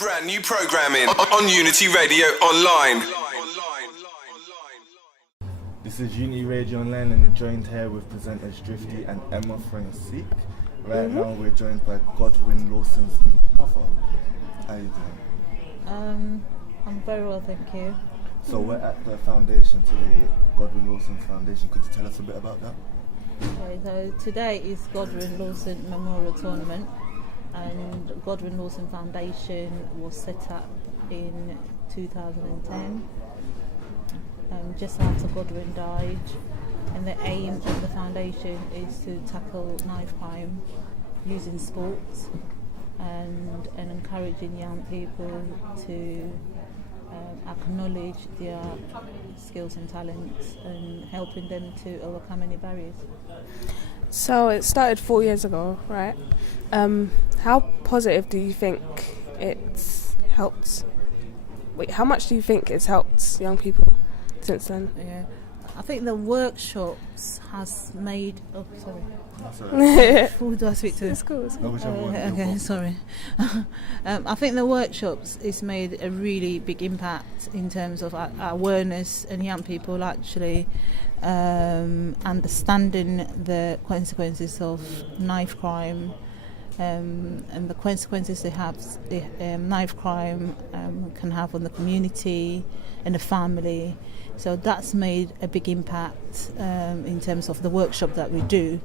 Brand new programming on Unity Radio Online. This is Unity Radio Online and you're joined here with presenters Drifty and Emma Francisque. Right now we're joined by Godwin Lawson's mother. How are you doing? I'm very well, thank you. So we're at the foundation today, Godwin Lawson Foundation. Could you tell us a bit about that? Okay, so today is Godwin Lawson Memorial Tournament, and Godwin Lawson Foundation was set up in 2010, just after Godwin died. And the aim of the foundation is to tackle knife crime using sports and encouraging young people to acknowledge their skills and talents and helping them to overcome any barriers. So it started 4 years ago, right? How positive do you think it's helped? How much do you think it's helped young people since then? Yeah, I think the workshops has made. Oh, sorry. Who do I speak to? It's cool. Okay, sorry. I think the workshops has made a really big impact in terms of awareness and young people actually understanding the consequences of knife crime and the consequences knife crime can have on the community and the family. So that's made a big impact in terms of the workshop that we do.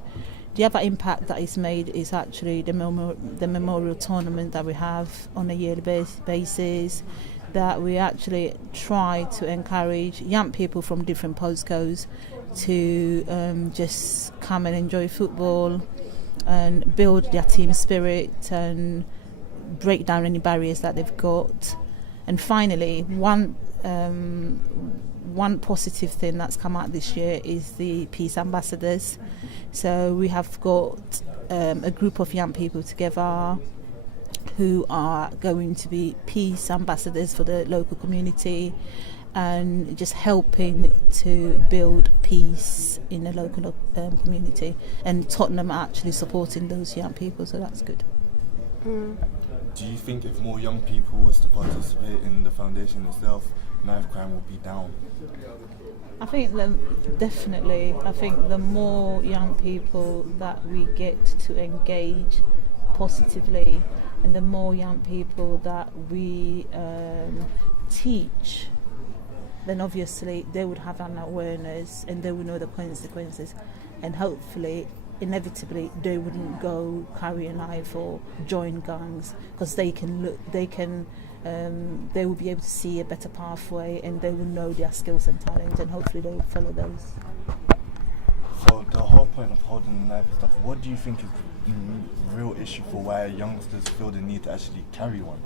The other impact that is made is actually the memorial tournament that we have on a yearly basis, that we actually try to encourage young people from different postcodes to just come and enjoy football and build their team spirit and break down any barriers that they've got. And finally, one positive thing that's come out this year is the Peace Ambassadors. So we have got a group of young people together who are going to be peace ambassadors for the local community and just helping to build peace in the local community. And Tottenham are actually supporting those young people, so that's good. Do you think if more young people was to participate in the foundation itself, knife crime will be down? I think definitely. I think the more young people that we get to engage positively and the more young people that we teach, then obviously they would have an awareness and they would know the consequences, and hopefully inevitably they wouldn't go carry a knife or join gangs, because they will be able to see a better pathway and they will know their skills and talents, and hopefully they will follow those. So the whole point of holding the knife and stuff, what do you think is the real issue for why youngsters feel the need to actually carry one?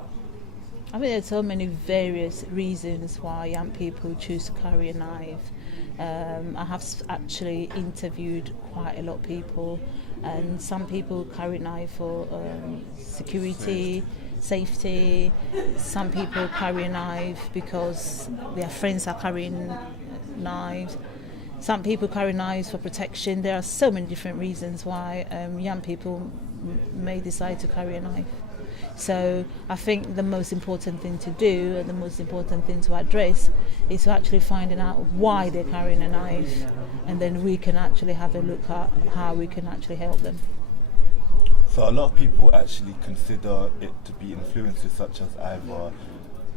I mean, there's so many various reasons why young people choose to carry a knife. I have actually interviewed quite a lot of people, and some people carry a knife for security, safety. Some people carry a knife because their friends are carrying knives. Some people carry knives for protection. There are so many different reasons why young people may decide to carry a knife. So I think the most important thing to do and the most important thing to address is actually finding out why they're carrying a knife, and then we can actually have a look at how we can actually help them. So a lot of people actually consider it to be influences such as either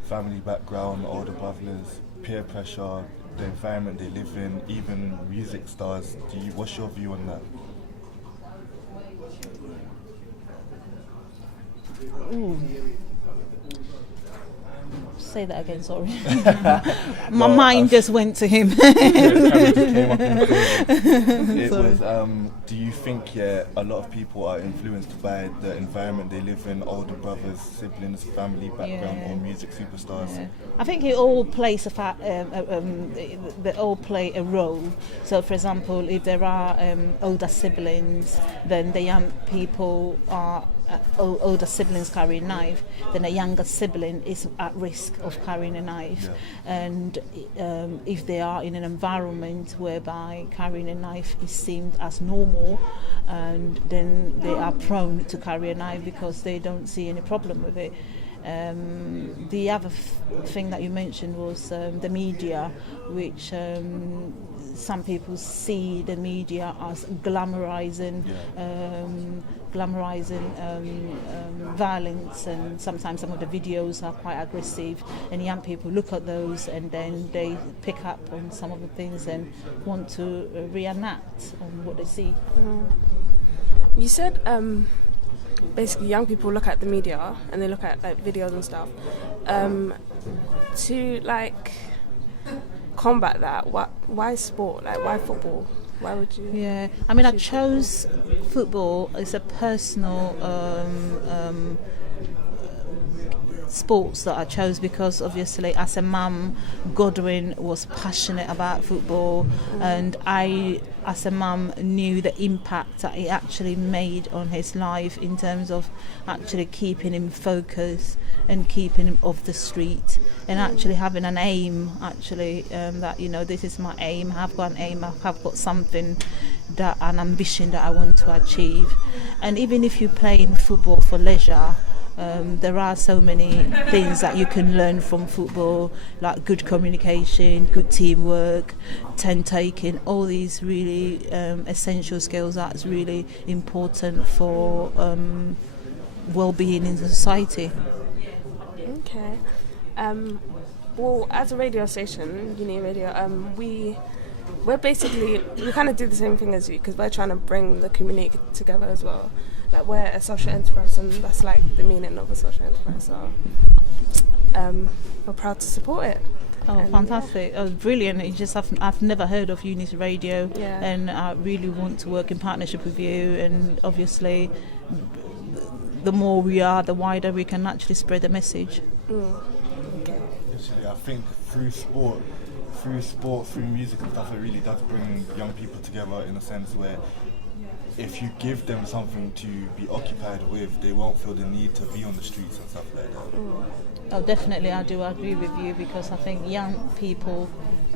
family background, older brothers, peer pressure, the environment they live in, even music stars. What's your view on that? Ooh. Say that again, sorry. My mind just went to him. It was, do you think a lot of people are influenced by the environment they live in, older brothers, siblings, family background, or music superstars? Yeah. I think it all plays they all play a role. So, for example, if there are older siblings, then the young people are older siblings carry a knife, then a younger sibling is at risk of carrying a knife. And if they are in an environment whereby carrying a knife is seen as normal, and then they are prone to carry a knife because they don't see any problem with it. The other thing that you mentioned was the media, which some people see the media as glamorizing violence, and sometimes some of the videos are quite aggressive, and young people look at those and then they pick up on some of the things and want to reenact on what they see. You said basically young people look at the media and they look at like videos and stuff. To like combat that, why sport? Like, why football? Why would you? Yeah, I mean, I chose football as a personal sports that I chose because obviously as a mum, Godwin was passionate about football, and I as a mum knew the impact that it actually made on his life in terms of actually keeping him focused and keeping him off the street, and actually having an aim that, you know, this is my aim, I've got an aim, I've got something, that an ambition that I want to achieve. And even if you play in football for leisure, there are so many things that you can learn from football, like good communication, good teamwork, turn taking, all these really essential skills that's really important for well-being in society. Okay. Well, as a radio station, Uni Radio, we're basically, we kind of do the same thing as you, because we're trying to bring the community together as well. Like, we're a social enterprise, and that's like the meaning of a social enterprise. So we're proud to support it. Oh, and fantastic! Oh, brilliant! It just I've never heard of Unity Radio, Yeah. and I really want to work in partnership with you. And obviously, the more we are, the wider we can actually spread the message. Okay. Actually, I think through sport, through music and stuff, it really does bring young people together in a sense where if you give them something to be occupied with, they won't feel the need to be on the streets and stuff like that. Oh, definitely, I do agree with you, because I think young people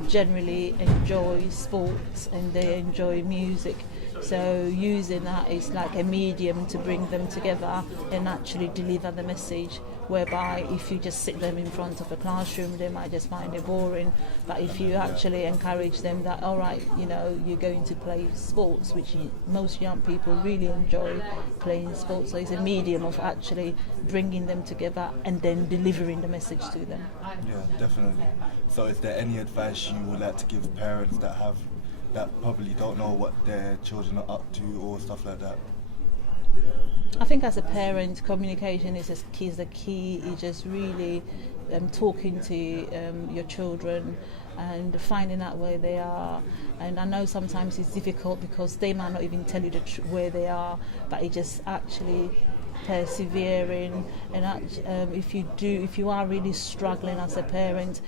generally enjoy sports and they enjoy music. So using that is like a medium to bring them together and actually deliver the message, whereby if you just sit them in front of a classroom, they might just find it boring. But if you actually encourage them that, all right, you know, you're going to play sports, which most young people really enjoy playing sports. So it's a medium of actually bringing them together and then delivering the message to them. Yeah, definitely. So is there any advice you would like to give parents that probably don't know what their children are up to or stuff like that? I think as a parent, communication is the key. It's just really talking to your children and finding out where they are. And I know sometimes it's difficult because they might not even tell you where they are, but it just actually persevering. And if you are really struggling as a parent,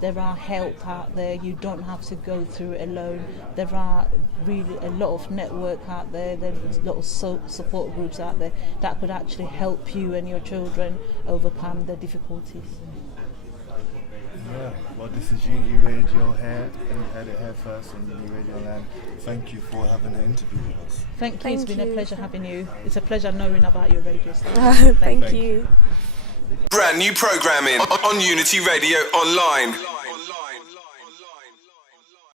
there are help out there. You don't have to go through it alone. There are really a lot of network out there. There's a lot of support groups out there that could actually help you and your children overcome the difficulties. Yeah, well, this is Uni Radio here, and you heard it here first on Uni Radio Land. Thank you for having an interview with us. Thank you. It's been a pleasure having you. It's a pleasure knowing about your radio station. Thank you. Brand new programming on Unity Radio Online.